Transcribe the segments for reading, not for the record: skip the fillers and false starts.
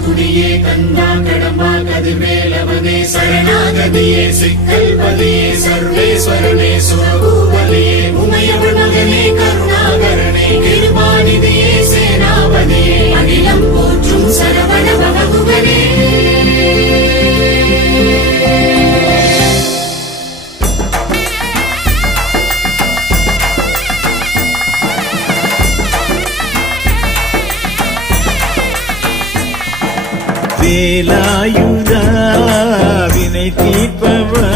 குடியே கந்தா கடம்பா கதிர்வேலவனே சரணாகதியே சிக்கல்பதியே சர்வேஸ்வரனே சுரபூபதியே உமையவள் மகனே கருணாகரனே கிருபாநிதியே சேனாபதியே அகிலம் போற்றும் சரவண பவகுகனே வேலாயுதா வினை தீர்ப்பவா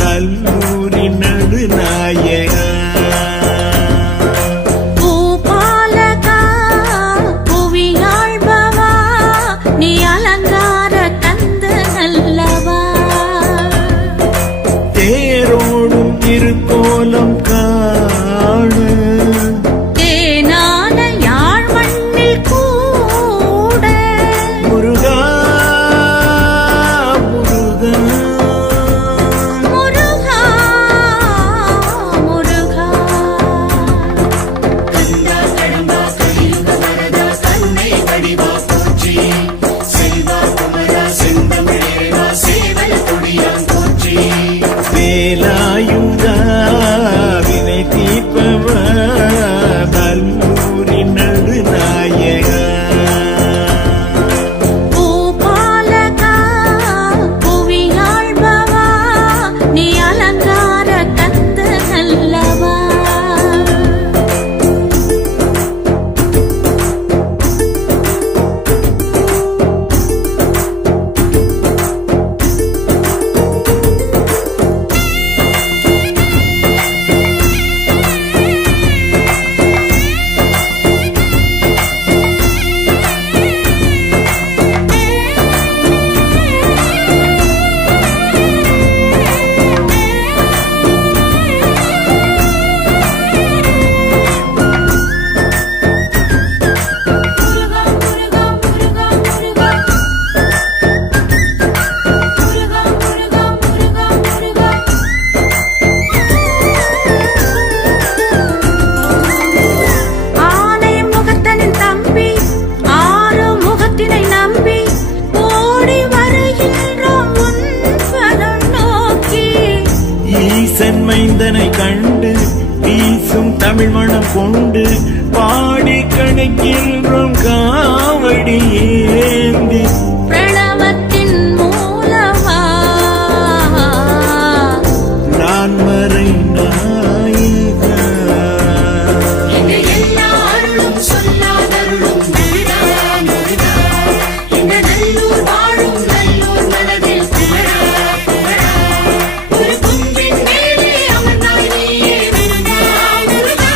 நல்லூரின் நடுநாயகா பூபாலகா புவியாழ்பவா நீ அலங்கார கந்த நல்லவா தேரோடும் திருக்கோலம் காண வேலாயுதா வினை தீர்ப்பவா நல்லூரின் நடுநாயகா பூபாலகா புவியாழ்பவா நீ அலங்கார கந்த நல்லவா மைந்தனை கண்டு வீசும் தமிழ் மணம் கொண்டு பாடி கணக்கின்றோம் காவடி ஏந்தி பிரணவத்தின் மூலமா நான் மறை நாயகா எல்லாரும் சொல்லாதருளும் இந்த நல்லூர் வாழும் நல்லூர் மனதில் குமரா குமரா ஒரு குன்றின் மேலே அமர்ந்தாய் நீயே முருகா முருகா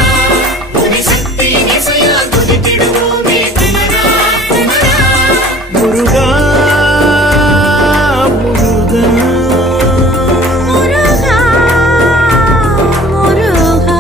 உன்னை சக்தி இசையால் துதித்திடுவோமே குமரா குமரா முருகா முருகா முருகா முருகா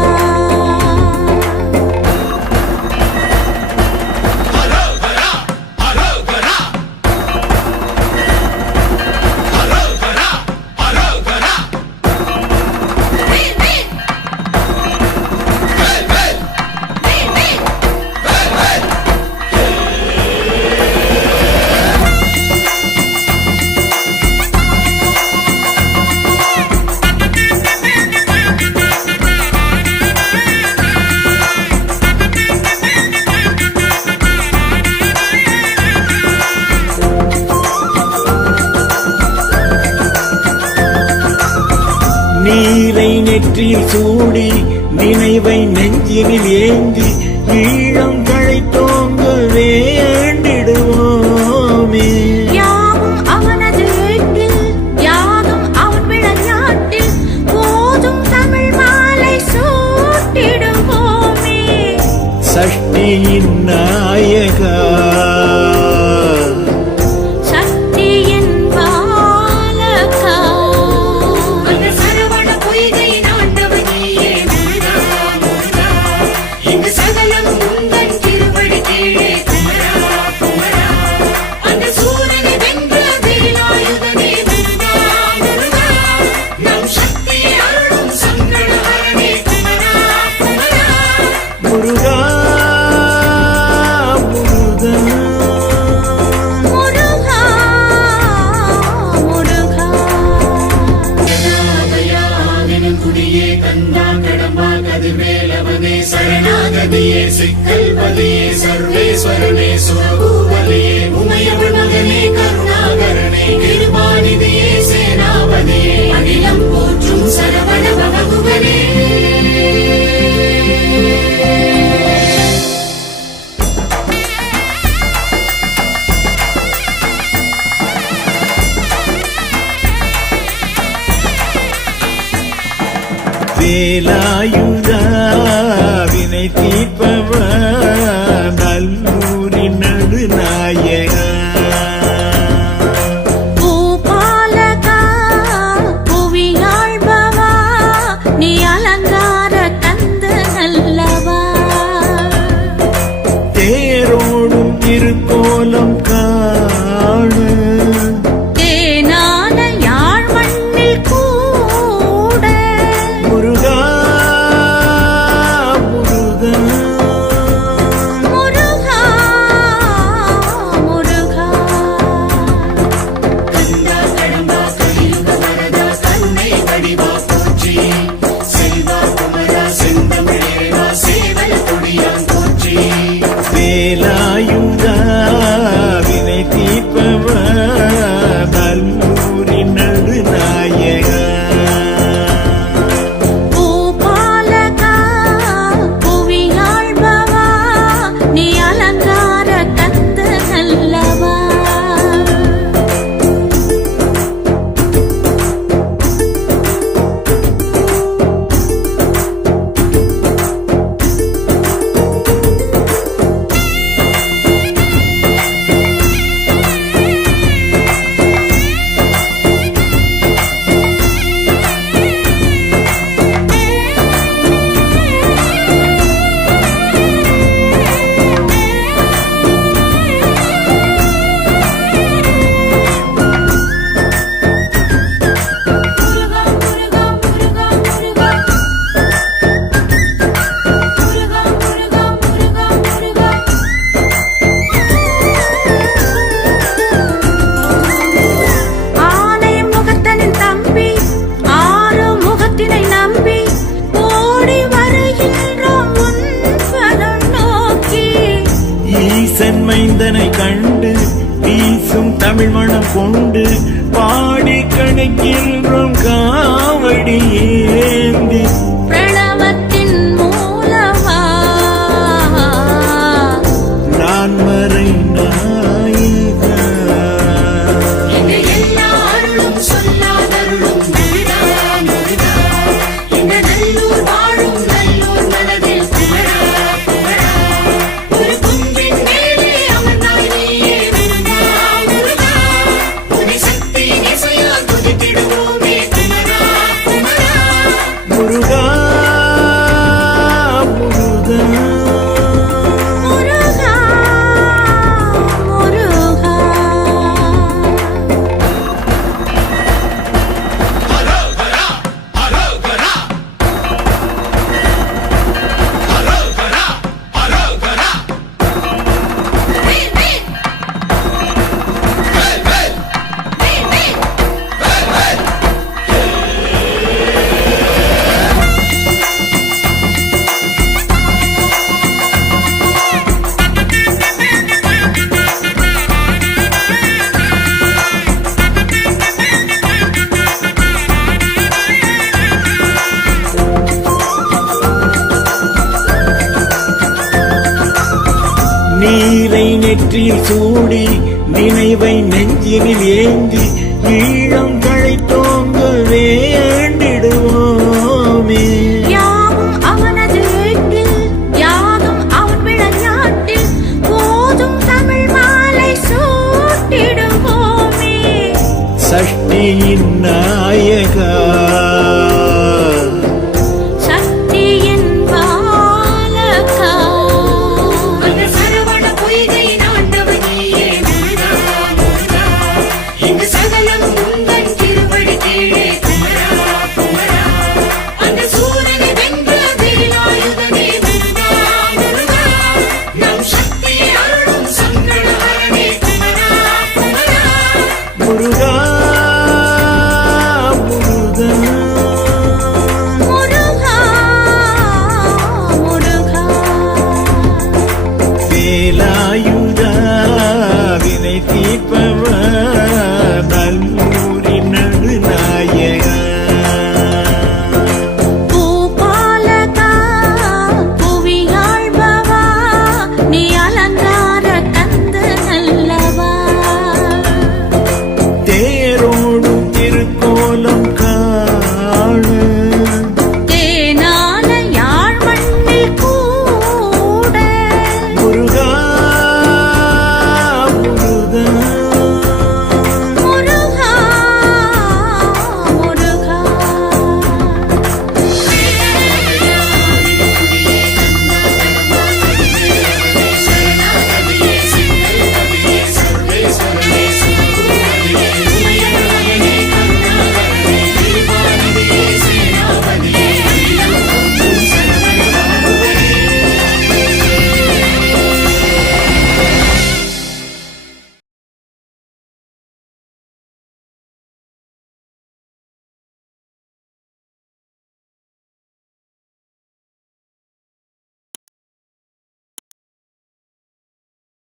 நீரை நெற்றியில் சூடி நினைவை நெஞ்சினில் ஏந்தி ஈழம் தழைத்தோங்க வேண்டிடுவோமே யாவும் அவனது வீட்டில் யாதும் அவன் விளையாட்டில் போதும் தமிழ் மாலை சூட்டிடுவோமே சஷ்டியின் நாயகா சக்தியின் பாலகா அந்த சரவண பொய்கை நாட்டவனியே முருகா முருகா இங்கு சகலம் உந்தன் சர்வேஸ்வரனே சுரபூபதியே உமையவள் மகனே கருணாகரனே கிருபாநிதியே சேனாபதியே அகிலம் போற்றும் சரவண பவகுகனே வேலாயுதா வினை தீர்ப்பவ நல்லூரின் நடுநாயகா பூபாலகா புவியாழ்பவா நீ அலங்கார கந்த நல்லவா தேரோடும் திருக்கோலம் காண தேனான யாழ் மண்ணில் கூட முருகா முருகா முருகா முருகா கந்தா கடம்பா கலியுக வரதா கருணை வடிவா போற்றி செல்வா குமரா செந்தமிழேவா சேவல் கொடியான் போற்றி வேலாயுதா வினை தீர்ப்பவ நல்லூரின் நடுநாயகா பூபாலகா புவியாழ்பவா நீ அலங்கார கந்த நல்லவா முருகா முருகா முருகா முருகா முருகா முருகா முருகா முருகா ஆலயம் முகத்தனின் தம்பி ஆறு முகத்தினை நம்பி ஓடி வருகின்றோம் உன் பதம் நோக்கி ஈசன் மைந்தனை கண்டு வீசும் தமிழ் மணம் கொண்டு பாடி கணக்கின்றோம் காவடி ஏந்தி பிரணவத்தின் மூலமா நான் மறை நாயகா எங்க எல்லா அருளும் சொல்லாதருளும் முருகா முருகா இந்த நல்லூர் வாழும் நல்லூர் மனதில் குமரா குமரா ஒரு குன்றின் மேலே அமர்ந்தாய் நீயே முருகா முருகா உன்னை சக்தி இசையால் துதித்திடுவோமே குமரா குமரா முருகா முருகா முருகா முருகா வேல் வேல் வேல் வேல் வேல் வேல் நீரை நெற்றியில் சூடி நினைவை நெஞ்சினில் ஏந்தி ஈழம் களைத்தோங்க வேண்டிடுவோமே யாவும் அவனது ஏட்டில் யாதும் அவன் விளையாட்டில் போதும் தமிழ் மாலை சூட்டிடுவோமே சஷ்டியின் நாயகா சக்தியின் பாலகா அந்த சரவண பொய்கையின் ஆண்டவனேயே முருகா முருகா இங்கு சகலம் உந்தன் திருவடி கீழே குமரா குமரா அந்த சூரனை வென்ற வேலாயுதனே முருகா முருகா நம் சக்தியை அருளும் சங்கடஹரனே குமரா குமரா முருகா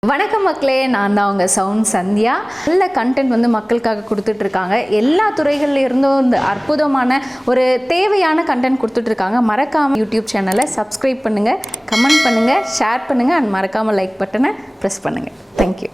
வணக்கம் மக்களே, நான் தான் உங்கள் சவுண்ட் சந்தியா. நல்ல கண்டென்ட் வந்து மக்களுக்காக கொடுத்துட்ருக்காங்க. எல்லா துறைகள்ல இருந்தும் இந்த அற்புதமான ஒரு தேவையான கண்டென்ட் கொடுத்துட்ருக்காங்க. மறக்காமல் யூடியூப் சேனலை சப்ஸ்கிரைப் பண்ணுங்கள், கமெண்ட் பண்ணுங்கள், ஷேர் பண்ணுங்கள் அண்ட் மறக்காமல் லைக் பட்டனை ப்ரெஸ் பண்ணுங்கள். தேங்க்யூ.